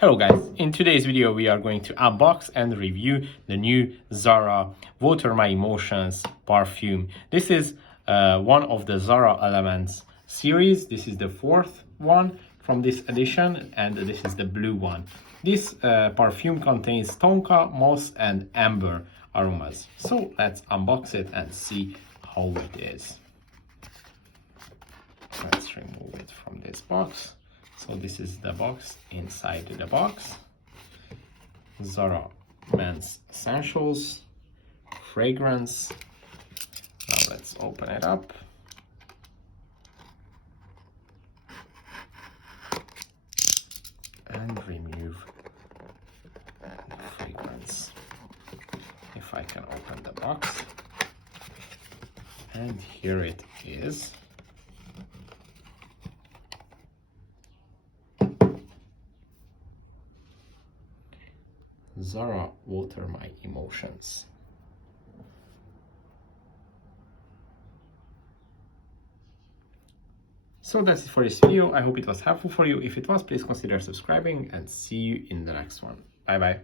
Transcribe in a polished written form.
Hello guys, in today's video we are going to unbox and review the new Zara Water My Emotions perfume. This is one of the Zara Elements series. This is the fourth one from this edition and this is the blue one. This perfume contains tonka, moss and amber aromas. So let's unbox it and see how it is. Let's remove it from this box. So this is the box inside the box. Zara Men's Essentials, fragrance. Now let's open it up. And remove the fragrance. If I can open the box. And here it is. Zara Water My Emotions. So that's it for this video. I hope it was helpful for you. If it was, please consider subscribing and see you in the next one. Bye bye.